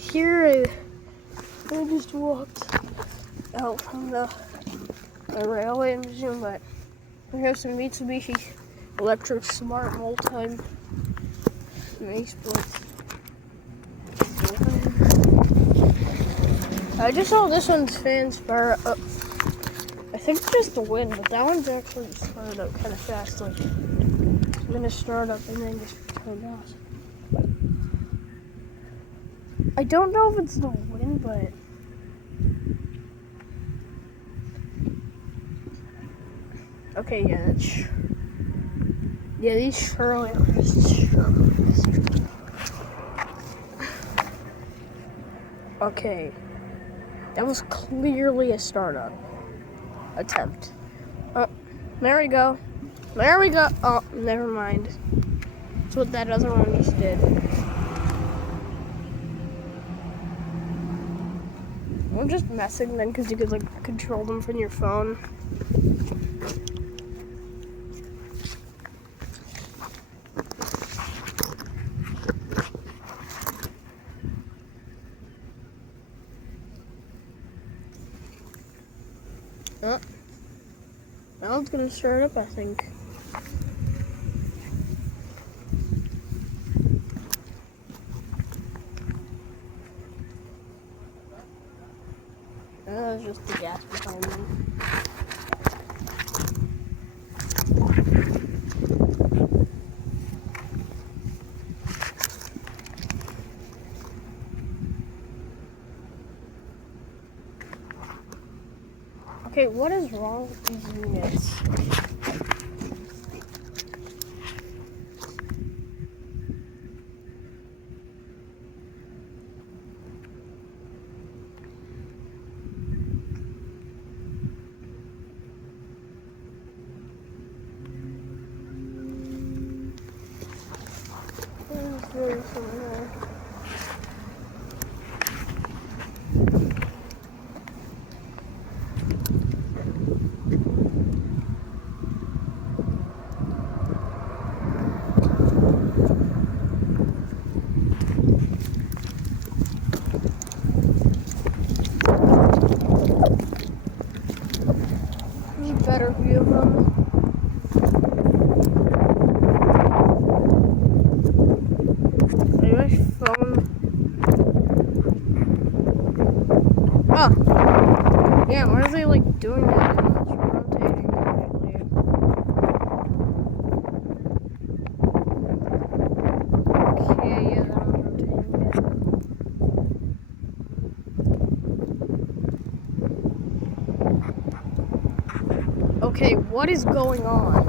Here I just walked out from the railway museum, but we have some Mitsubishi electric smart multi mace splits. I just saw this one's fan fire up. I think it's just the wind, but that one's actually fired up kind of fast. Like it's gonna start up and then just turn off. I don't know if it's the wind, but okay, yeah, these surely are just okay. That was clearly a startup attempt. Oh, there we go. There we go. Oh, never mind. That's what that other one just did. I'm just messing then because you could like control them from your phone. Oh, now it's gonna start up, I think. That's just the gas behind them. Okay, what is wrong with these units? There's a better view of them. My phone. Oh! Yeah, why are they like doing that? It's rotating quickly. Okay, yeah, that one's rotating. Okay, what is going on?